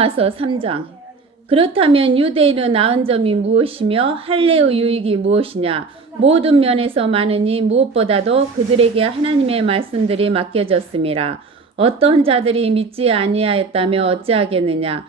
로마서 3장. 그렇다면 유대인의 나은 점이 무엇이며 할례의 유익이 무엇이냐? 모든 면에서 많으니 무엇보다도 그들에게 하나님의 말씀들이 맡겨졌음이라. 어떤 자들이 믿지 아니하였다며 어찌하겠느냐?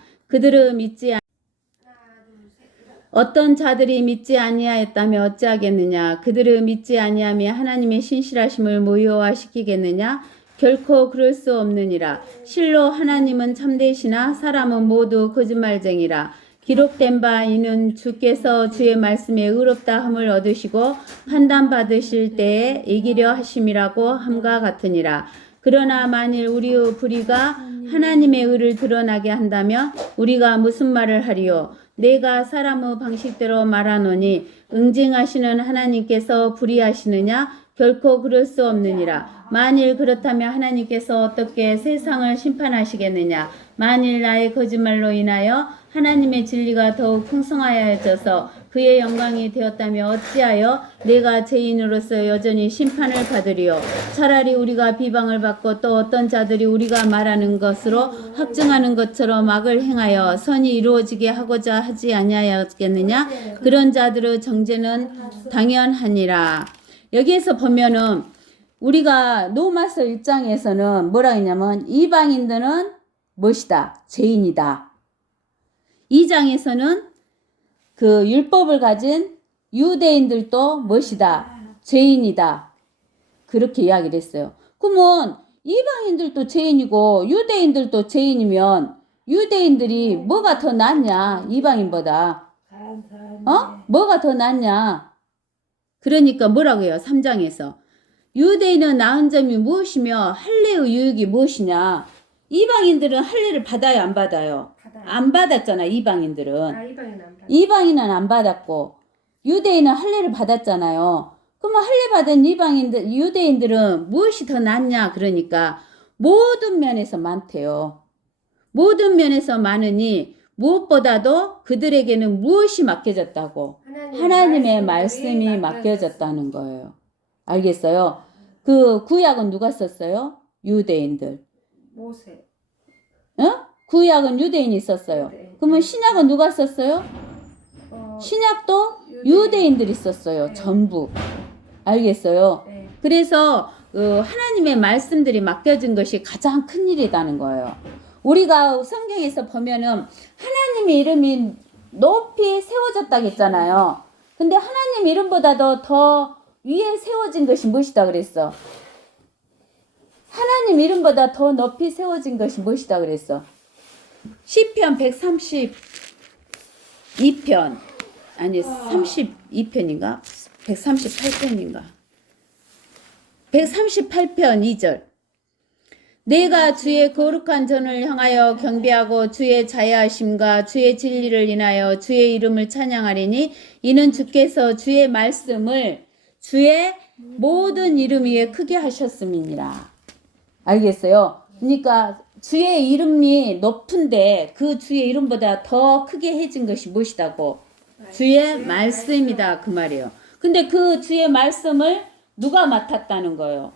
어떤 자들이 믿지 아니하였다며 어찌하겠느냐? 그들을 믿지 아니하며 하나님의 신실하심을 무효화시키겠느냐? 결코 그럴 수 없느니라. 실로 하나님은 참되시나 사람은 모두 거짓말쟁이라. 기록된 바 이는 주께서 주의 말씀에 의롭다 함을 얻으시고 판단받으실 때에 이기려 하심이라고 함과 같으니라. 그러나 만일 우리의 불의가 하나님의 의를 드러나게 한다면 우리가 무슨 말을 하리요? 내가 사람의 방식대로 말하노니 응징하시는 하나님께서 불의하시느냐? 결코 그럴 수 없느니라. 만일 그렇다면 하나님께서 어떻게 세상을 심판하시겠느냐? 만일 나의 거짓말로 인하여 하나님의 진리가 더욱 풍성하여져서 그의 영광이 되었다면 어찌하여 내가 죄인으로서 여전히 심판을 받으리요? 차라리 우리가 비방을 받고 또 어떤 자들이 우리가 말하는 것으로 확증하는 것처럼 악을 행하여 선이 이루어지게 하고자 하지 아니하였겠느냐? 그런 자들의 정죄는 당연하니라. 여기에서 보면은 우리가 로마서 1장에서는 뭐라 했냐면 이방인들은 무엇이다? 죄인이다. 2장에서는 그 율법을 가진 유대인들도 무엇이다? 죄인이다. 그렇게 이야기를 했어요. 그러면 이방인들도 죄인이고 유대인들도 죄인이면 유대인들이 뭐가 더 낫냐? 이방인보다. 뭐가 더 낫냐? 그러니까 뭐라고 해요? 3장에서. 유대인은 나은 점이 무엇이며 할례의 유익이 무엇이냐? 이방인들은 할례를 받아요, 안 받아요? 안 받았잖아, 이방인들은. 이방인은 안 받았고 유대인은 할례를 받았잖아요. 그러면 할례 받은 유대인들은 무엇이 더 낫냐? 그러니까 모든 면에서 많대요. 모든 면에서 많으니 무엇보다도 그들에게는 무엇이 맡겨졌다고? 하나님의 말씀이 맡겨졌다는 거예요. 알겠어요? 그 구약은 누가 썼어요? 유대인들. 모세. 구약은 유대인이 썼어요. 네. 그러면 신약은 누가 썼어요? 신약도 유대인들이 썼어요. 네. 전부. 알겠어요? 네. 그래서 하나님의 말씀들이 맡겨진 것이 가장 큰 일이라는 거예요. 우리가 성경에서 보면은 하나님의 이름이 높이 세워졌다고 했잖아요. 근데 하나님 이름보다도 더 위에 세워진 것이 무엇이다 그랬어? 하나님 이름보다 더 높이 세워진 것이 무엇이다 그랬어? 시편 132편 아니 32편인가? 138편인가? 138편 2절. 내가 주의 거룩한 전을 향하여 경배하고 주의 자애하심과 주의 진리를 인하여 주의 이름을 찬양하리니 이는 주께서 주의 말씀을 주의 모든 이름 위에 크게 하셨음이니라. 알겠어요? 그러니까 주의 이름이 높은데 그 주의 이름보다 더 크게 해진 것이 무엇이다고? 주의 말씀이다 그 말이에요. 근데 그 주의 말씀을 누가 맡았다는 거예요?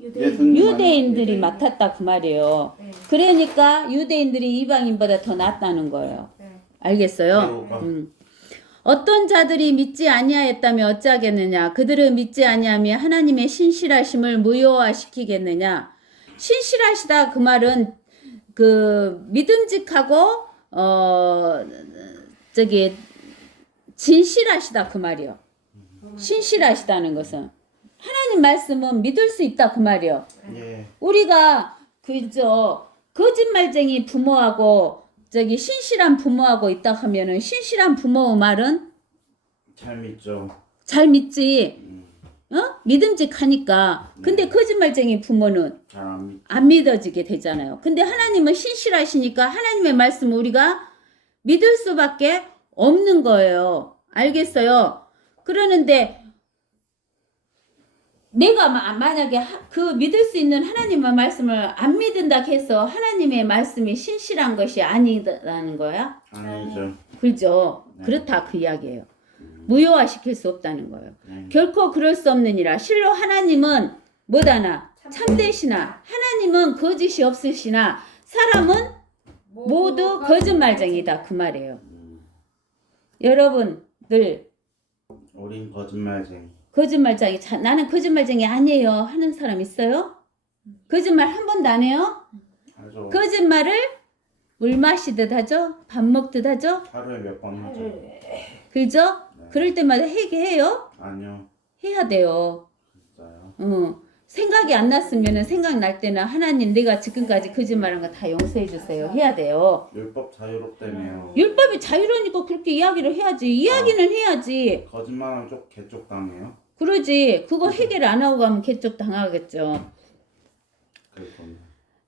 유대인들이 맡았다 그 말이에요. 그러니까 유대인들이 이방인보다 더 낫다는 거예요. 알겠어요? 어떤 자들이 믿지 아니하였다며 어찌하겠느냐? 그들은 믿지 아니하며 하나님의 신실하심을 무효화시키겠느냐? 신실하시다 그 말은 그 믿음직하고 진실하시다 그 말이요. 신실하시다는 것은 하나님 말씀은 믿을 수 있다 그 말이요. 우리가 거짓말쟁이 부모하고 신실한 부모하고 있다 하면은 신실한 부모의 말은 잘 믿죠. 잘 믿지. 믿음직하니까. 근데 거짓말쟁이 부모는 잘 안 믿죠. 안 믿어지게 되잖아요. 근데 하나님은 신실하시니까 하나님의 말씀을 우리가 믿을 수밖에 없는 거예요. 알겠어요? 그러는데 내가 만약에 그 믿을 수 있는 하나님의 말씀을 안 믿는다 해서 하나님의 말씀이 신실한 것이 아니라는 거야? 아니죠. 그죠? 네. 그렇다 그 이야기예요. 무효화시킬 수 없다는 거예요. 결코 그럴 수 없느니라. 실로 하나님은 뭐다나 참되시나 하나님은 거짓이 없으시나 사람은 모두 거짓말쟁이다 그 말이에요. 여러분들 우린 거짓말쟁이. 거짓말쟁이 나는 거짓말쟁이 아니에요 하는 사람 있어요? 거짓말 한 번도 안 해요? 하죠. 거짓말을 물 마시듯 하죠? 밥 먹듯 하죠? 하루에 몇 번 하죠. 그죠? 네. 그럴 때마다 해요? 아니요. 해야 돼요. 진짜요. 생각이 안 났으면 생각날 때는 하나님 내가 지금까지 거짓말한 거 다 용서해 주세요. 해야 돼요. 율법 자유롭다며요. 율법이 자유로우니까 그렇게 이야기를 해야지. 이야기는 해야지. 거짓말하면 쪽 개쪽 당해요. 그러지. 그거 해결 안 하고 가면 개쪽 당하겠죠. 그렇군요.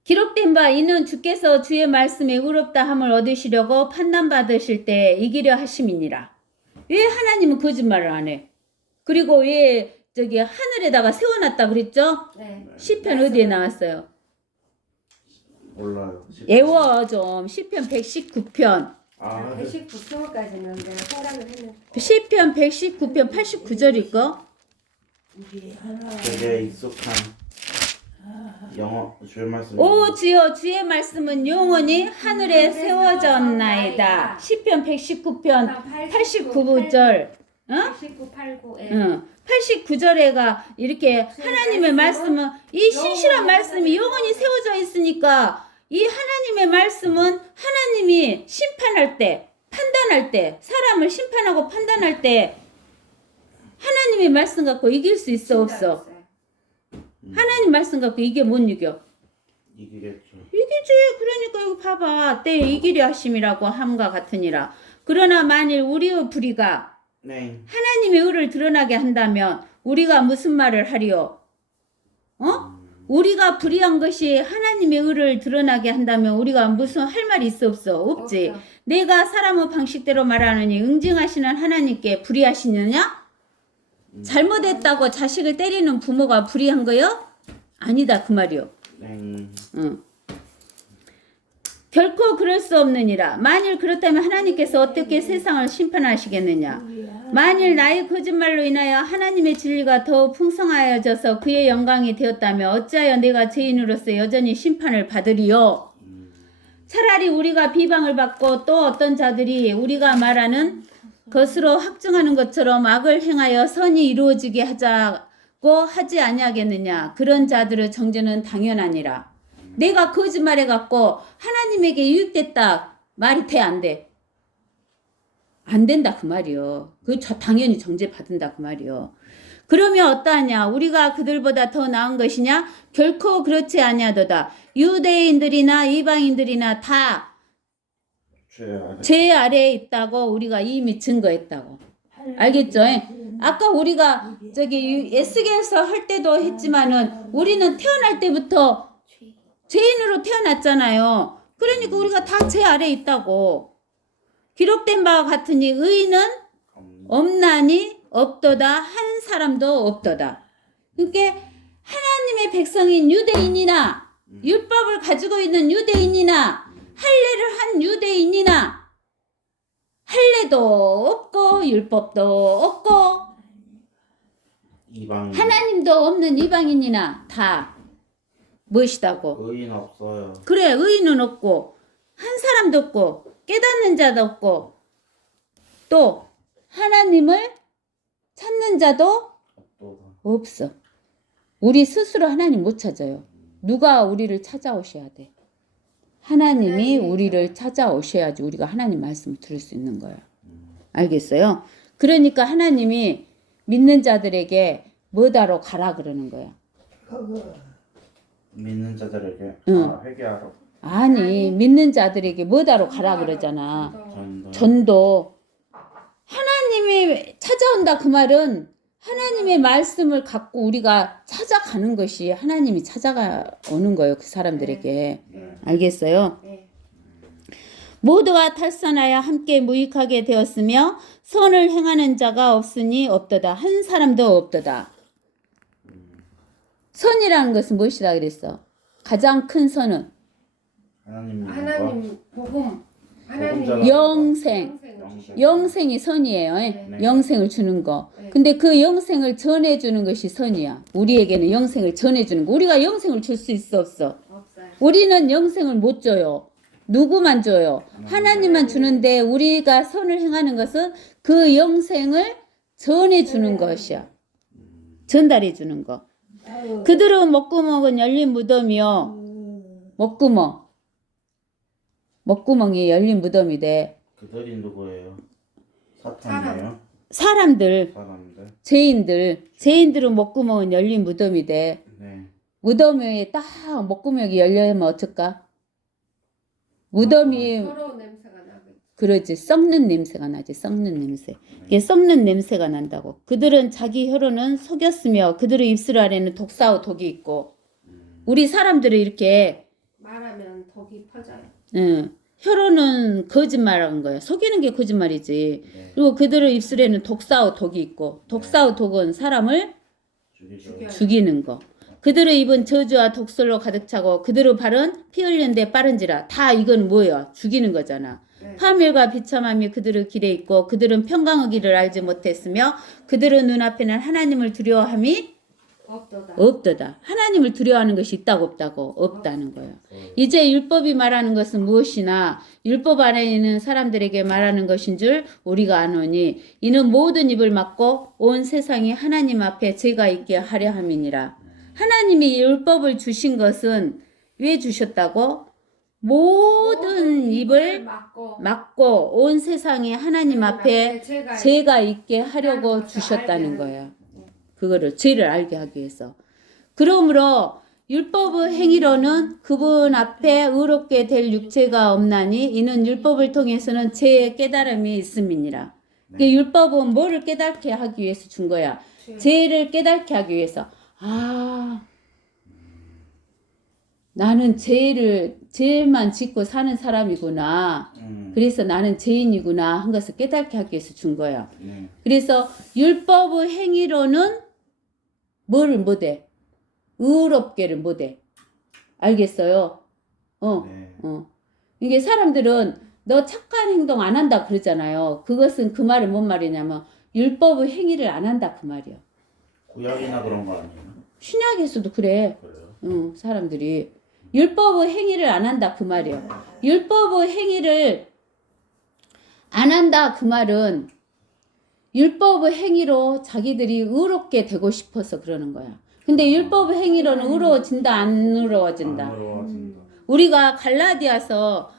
기록된 바 이는 주께서 주의 말씀에 의롭다 함을 얻으시려고 판단받으실 때 이기려 하심이니라. 왜 하나님은 거짓말을 안 해? 그리고 왜 저기 하늘에다가 세워놨다 그랬죠? 네. 시편 어디에 나왔어요? 몰라요. 애워 좀. 시편 119편. 아, 119편까지는 내가 생각을 했는데 시편 119편 89절일까? 되게 익숙한 영어 줄 말씀. 오 주여 주의 말씀은 영원히 하늘에 세워졌나이다. 시편 119편 89절. 어? 89, 89. 예. 응. 89절에가 이렇게 하나님의 말씀은 이 신실한 말씀이 영원히 세워져 있으니까 이 하나님의 말씀은 하나님이 심판할 때 판단할 때 사람을 심판하고 판단할 때 하나님의 말씀 갖고 이길 수 있어 없어? 하나님 말씀 갖고 이게 못 이겨? 이기겠죠. 이기지. 그러니까 이거 봐봐. 때 이기려 하심이라고 함과 같으니라. 그러나 만일 우리의 불의가 네. 하나님의 의를 드러나게 한다면 우리가 무슨 말을 하리요? 우리가 불의한 것이 하나님의 의를 드러나게 한다면 우리가 무슨 할 말이 있어 없어? 없지. 없죠. 내가 사람의 방식대로 말하느니 응징하시는 하나님께 불의하시느냐? 잘못했다고 자식을 때리는 부모가 불의한 거요? 아니다 그 말이요. 네. 결코 그럴 수 없느니라. 만일 그렇다면 하나님께서 어떻게 세상을 심판하시겠느냐? 만일 나의 거짓말로 인하여 하나님의 진리가 더 풍성하여져서 그의 영광이 되었다면 어찌하여 내가 죄인으로서 여전히 심판을 받으리요? 차라리 우리가 비방을 받고 또 어떤 자들이 우리가 말하는 것으로 확증하는 것처럼 악을 행하여 선이 이루어지게 하자고 하지 아니하겠느냐? 그런 자들의 정죄는 당연하니라. 내가 거짓말해 갖고 하나님에게 유익됐다 말이 돼 안 돼? 안 된다 그 말이요. 그 당연히 정죄 받는다 그 말이요. 그러면 어떠하냐? 우리가 그들보다 더 나은 것이냐? 결코 그렇지 아니하도다. 유대인들이나 이방인들이나 다 죄 아래에 있다고 우리가 이미 증거했다고. 알겠죠? 아까 우리가 저기 에스겔서 할 때도 했지만은 우리는 태어날 때부터 죄인으로 태어났잖아요. 그러니까 우리가 다 죄 아래에 있다고. 기록된 바와 같으니 의인은 없나니 없도다 한 사람도 없도다. 그러니까 하나님의 백성인 유대인이나 율법을 가지고 있는 유대인이나 할례를 한 유대인이나 할례도 없고 율법도 없고 이방인. 하나님도 없는 이방인이나 다 무엇이다고? 의인 없어요. 그래 의인은 없고 한 사람도 없고 깨닫는 자도 없고 또 하나님을 찾는 자도 없어. 우리 스스로 하나님 못 찾아요. 누가 우리를 찾아오셔야 돼. 하나님이 우리를 찾아오셔야지 우리가 하나님 말씀을 들을 수 있는 거예요. 알겠어요? 그러니까 하나님이 믿는 자들에게 뭐다로 가라 그러는 거야. 믿는 자들에게 응. 회개하러. 아니 믿는 자들에게 뭐다로 가라 그러잖아. 전도. 하나님이 찾아온다 그 말은 하나님의 말씀을 갖고 우리가 찾아가는 것이 하나님이 찾아오는 거예요. 그 사람들에게. 네. 알겠어요? 네. 모두가 탈선하여 함께 무익하게 되었으며 선을 행하는 자가 없으니 없도다. 한 사람도 없도다. 선이라는 것은 무엇이라 그랬어? 가장 큰 선은 하나님 복음. 하나님 복음자가 영생. 영생이 선이에요. 영생을 주는 거. 근데 그 영생을 전해주는 것이 선이야. 우리에게는 영생을 전해주는 거. 우리가 영생을 줄 수 있어 없어? 없어요. 우리는 영생을 못 줘요. 누구만 줘요? 하나님만 주는데 우리가 선을 행하는 것은 그 영생을 전해주는 것이야. 전달해 주는 거. 그들은 목구멍은 열린 무덤이요. 목구멍이 열린 무덤이래. 그들이 누구예요? 사탄이에요? 사람들, 죄인들은 목구멍은 열린 무덤이래. 네. 무덤에 딱 목구멍이 열려면 어떨까? 무덤이 서러운 냄새가 나겠지. 그러지, 썩는 냄새가 나지. 썩는 냄새. 이게 썩는 냄새가 난다고. 그들은 자기 혀로는 속였으며 그들의 입술 아래는 독사와 독이 있고. 우리 사람들은 이렇게 말하면 독이 퍼져요. 혀로는 거짓말한 거야. 속이는 게 거짓말이지. 네. 그리고 그들의 입술에는 독사와 독이 있고, 독사와 독은 사람을 죽이는 거. 그들의 입은 저주와 독설로 가득 차고 그들의 발은 피 흘리는 데 빠른지라. 다 이건 뭐야? 죽이는 거잖아. 네. 파멸과 비참함이 그들의 길에 있고 그들은 평강의 길을 알지 못했으며 그들의 눈앞에는 하나님을 두려워함이 없도다. 하나님을 두려워하는 것이 있다고 없다고? 없다는 거예요. 이제 율법이 말하는 것은 무엇이나 율법 안에 있는 사람들에게 말하는 것인 줄 우리가 아노니 이는 모든 입을 막고 온 세상이 하나님 앞에 죄가 있게 하려 함이니라. 하나님이 율법을 주신 것은 왜 주셨다고? 모든 입을 막고 온 세상이 하나님 앞에 죄가 있게 하려고 주셨다는 거예요. 그거를 죄를 알게 하기 위해서. 그러므로 율법의 행위로는 그분 앞에 의롭게 될 육체가 없나니 이는 율법을 통해서는 죄의 깨달음이 있음이니라. 그러니까 율법은 뭐를 깨닫게 하기 위해서 준 거야? 죄를 깨닫게 하기 위해서. 아, 나는 죄만 짓고 사는 사람이구나. 그래서 나는 죄인이구나 한 것을 깨닫게 하기 위해서 준 거야. 그래서 율법의 행위로는 뭐를 못해? 의롭게를 못해. 알겠어요? 이게 사람들은 너 착한 행동 안 한다 그러잖아요. 그것은 그 말은 뭔 말이냐면 율법의 행위를 안 한다 그 말이야. 구약이나 그런 거 아니에요? 신약에서도 그래. 그래요? 사람들이 율법의 행위를 안 한다 그 말이야. 율법의 행위를 안 한다 그 말은 율법의 행위로 자기들이 의롭게 되고 싶어서 그러는 거야. 근데 율법의 행위로는 의로워진다 안 의로워진다? 안 의로워진다. 우리가 갈라디아서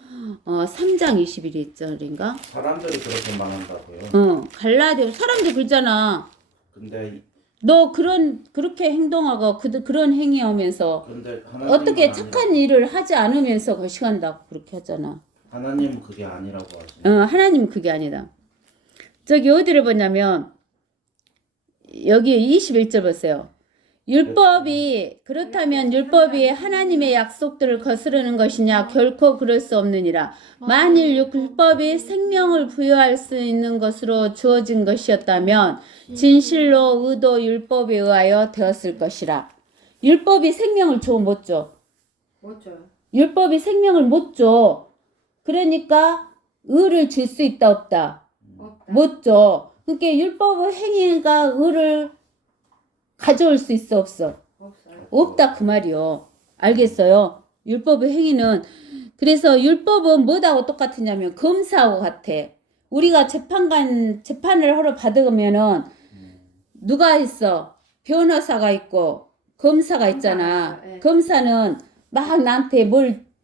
3장 21절인가? 사람들이 그렇게 말한다고요? 갈라디아 사람들 그러잖아. 근데 너 그렇게 행동하고 그런 행위하면서 근데 어떻게 착한 일을 하지 않으면서 거식한다고 그렇게 하잖아. 하나님은 그게 아니라고 하죠. 하나님은 그게 아니다. 저기 어디를 보냐면 여기 21절 보세요. 그렇다면 율법이 하나님의 약속들을 거스르는 것이냐? 결코 그럴 수 없느니라. 만일 율법이 생명을 부여할 수 있는 것으로 주어진 것이었다면 진실로 의도 율법에 의하여 되었을 것이라. 율법이 생명을 줘 못 줘? 못 줘요. 율법이 생명을 못 줘. 그러니까 의를 줄 수 있다 없다? 못 줘. 그러니까 율법의 행위가 의를 가져올 수 있어 없어? 없다 그 말이요. 알겠어요? 율법의 행위는 그래서 율법은 뭐하고 똑같으냐면 검사하고 같아. 우리가 재판을 하러 받으면은 누가 있어? 변호사가 있고 검사가 있잖아. 검사는 막 나한테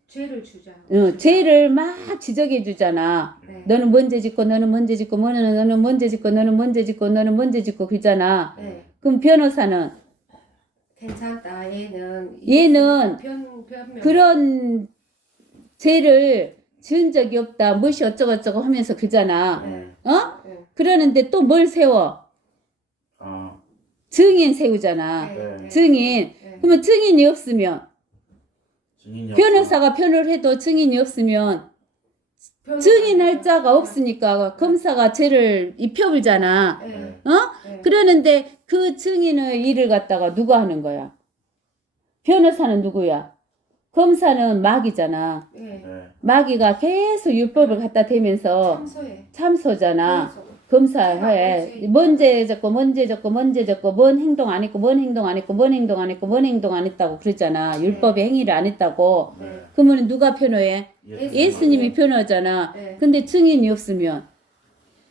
죄를 주자. 죄를 막 지적해 주잖아. 네. 너는 뭔죄 짓고 너는 뭔죄 짓고 너는 뭔죄 짓고 너는 뭔죄 짓고 너는 뭔죄 짓고 그러잖아. 네. 그럼 변호사는 괜찮다. 얘는 변명. 그런 죄를 지은 적이 없다. 무엇이 어쩌고저쩌고 하면서 그러잖아. 네. 네. 그러는데 또 뭘 세워? 증인 세우잖아. 네. 증인. 네. 그러면 증인이 없으면 증인이 변호사가 변호를 해도 증인이 없으면 증인할 자가 없으니까 검사가 죄를 입혀불잖아. 네. 네. 그러는데 그 증인의 일을 갖다가 누가 하는 거야? 변호사는 누구야? 검사는 마귀잖아. 네. 네. 마귀가 계속 율법을 갖다 대면서 참소해. 참소잖아. 검사해. 그치. 뭔제 적고 뭔 행동 안 했고 뭔 행동 안 했고 뭔 행동 안 했고 뭔 행동 안 했다고 그랬잖아. 율법의 행위를 안 했다고. 네. 그러면 누가 편호해? 예수님이 편호하잖아. 네. 근데 증인이 없으면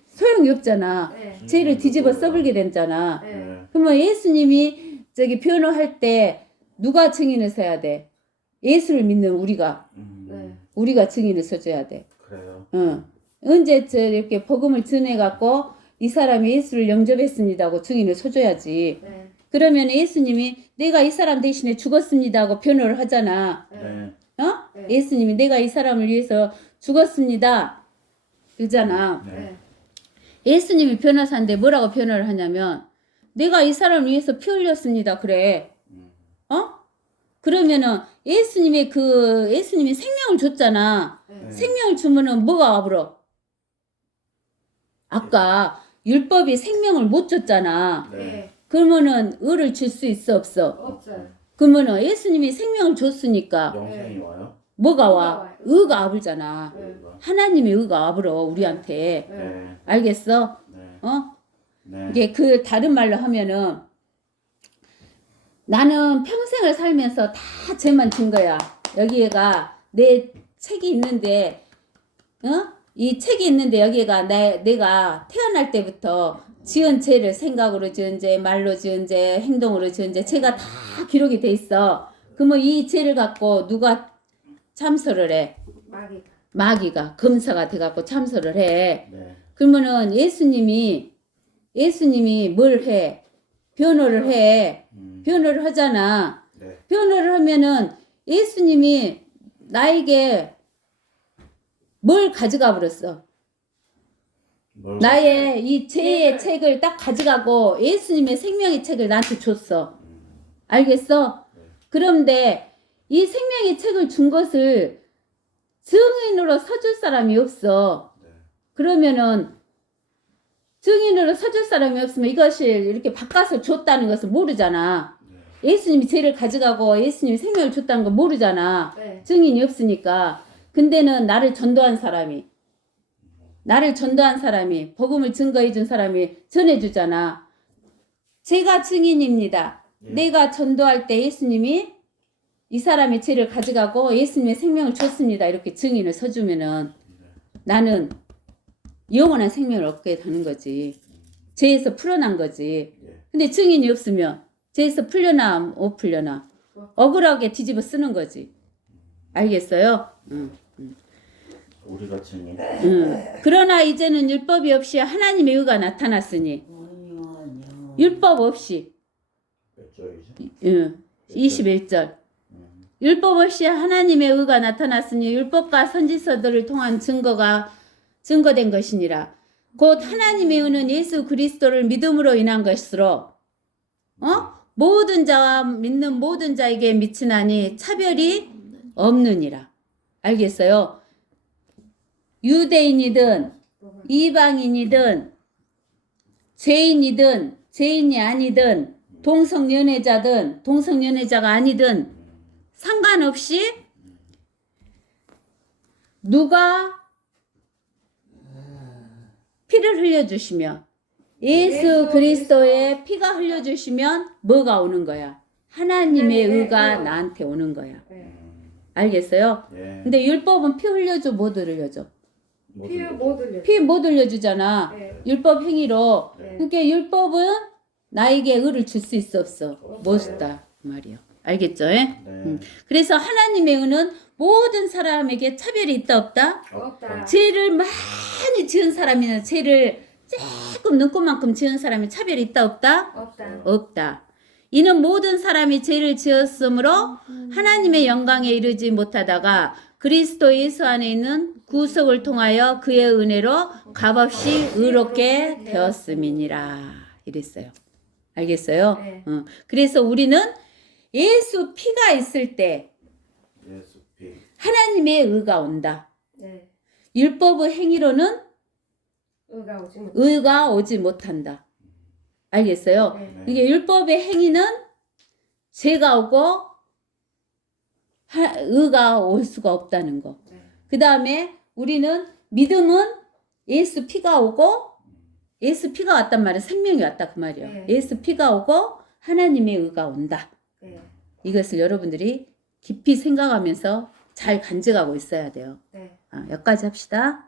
소용이 없잖아. 네. 죄를 뒤집어 써버리게 됐잖아. 네. 그러면 예수님이 저기 변호할 때 누가 증인을 서야 돼? 예수를 믿는 우리가 네. 우리가 증인을 서줘야 돼. 그래요. 언제 저 이렇게 복음을 전해갖고 이 사람이 예수를 영접했습니다 하고 증인을 서줘야지. 네. 그러면 예수님이 내가 이 사람 대신에 죽었습니다 하고 변호를 하잖아. 네. 네. 예수님이 내가 이 사람을 위해서 죽었습니다 그러잖아. 네. 예수님이 변호사인데 뭐라고 변호를 하냐면 내가 이 사람을 위해서 피 흘렸습니다 그래. 그러면은 예수님이 생명을 줬잖아. 네. 생명을 주면은 뭐가 와버려? 아까 율법이 생명을 못 줬잖아. 네. 그러면은 의를 줄 수 있어 없어? 없어요. 그러면은 예수님이 생명을 줬으니까 영생이 와요? 뭐가 의가 와? 와요. 의가 와버잖아. 네. 하나님의 의가 와버려 우리한테. 네. 알겠어? 네. 네. 이게 그 다른 말로 하면은 나는 평생을 살면서 다 죄만 진 거야. 여기가 내 책이 있는데, 이 책이 있는데 여기가 내가 태어날 때부터 지은 죄를 생각으로 지은 죄, 말로 지은 죄, 행동으로 지은 죄, 죄가 다 기록이 돼 있어. 그러면 이 죄를 갖고 누가 참소를 해? 마귀가 검사가 돼갖고 참소를 해. 네. 그러면은 예수님이 뭘 해? 변호를 해. 변호를 하잖아. 네. 변호를 하면은 예수님이 나에게 뭘 가져가 버렸어? 뭘 나의 이 죄의 책을 딱 가져가고 예수님의 생명의 책을 나한테 줬어. 알겠어? 그런데 이 생명의 책을 준 것을 증인으로 서줄 사람이 없어. 네. 그러면은 증인으로 서줄 사람이 없으면 이것을 이렇게 바꿔서 줬다는 것을 모르잖아. 예수님이 죄를 가져가고 예수님이 생명을 줬다는 거 모르잖아. 네. 증인이 없으니까. 근데는 나를 전도한 사람이 복음을 증거해 준 사람이 전해주잖아. 제가 증인입니다. 예. 내가 전도할 때 예수님이 이 사람의 죄를 가져가고 예수님의 생명을 줬습니다. 이렇게 증인을 서주면은 나는 영원한 생명을 얻게 되는 거지. 죄에서 풀어난 거지. 예. 근데 증인이 없으면 죄에서 풀려나 못 풀려나 억울하게 뒤집어 쓰는 거지. 알겠어요? 우리가 증인. 그러나 이제는 율법이 없이 하나님의 의가 나타났으니 율법 없이 몇 절이지? 21절 율법 없이 하나님의 의가 나타났으니 율법과 선지서들을 통한 증거된 것이니라. 곧 하나님의 의는 예수 그리스도를 믿음으로 인한 것으로 모든 자와 믿는 모든 자에게 미치나니 차별이 없느니라. 알겠어요? 유대인이든 이방인이든 죄인이든 죄인이 아니든 동성연애자든 동성연애자가 아니든 상관없이 누가 피를 흘려주시면 예수 그리스도의 피가 흘려주시면 뭐가 오는 거야? 하나님의 의가 나한테 오는 거야. 알겠어요? 예. 근데 율법은 피 흘려줘 못 흘려줘? 피 못 흘려주잖아. 네. 율법 행위로. 네. 그러니까 율법은 나에게 의를 줄 수 있어 없어? 못다 그 말이요. 알겠죠? 네. 그래서 하나님의 의는 모든 사람에게 차별이 있다 없다? 없다. 죄를 많이 지은 사람이나 죄를 조금 눈꽃만큼 지은 사람이 차별이 있다 없다? 없다. 없다. 이는 모든 사람이 죄를 지었으므로 하나님의 영광에 이르지 못하다가 그리스도 예수 안에 있는 구속을 통하여 그의 은혜로 값없이 의롭게 되었음이니라. 이랬어요. 알겠어요? 네. 그래서 우리는 예수 피가 있을 때 예수 피. 하나님의 의가 온다. 네. 율법의 행위로는 의가 오지 못한다. 알겠어요? 네. 이게 율법의 행위는 죄가 오고 의가 올 수가 없다는 거. 네. 그 다음에 우리는 믿음은 예수 피가 오고 예수 피가 왔단 말은 생명이 왔다 그 말이에요. 네. 예수 피가 오고 하나님의 의가 온다. 네. 이것을 여러분들이 깊이 생각하면서 잘 간직하고 있어야 돼요. 네. 여기까지 합시다.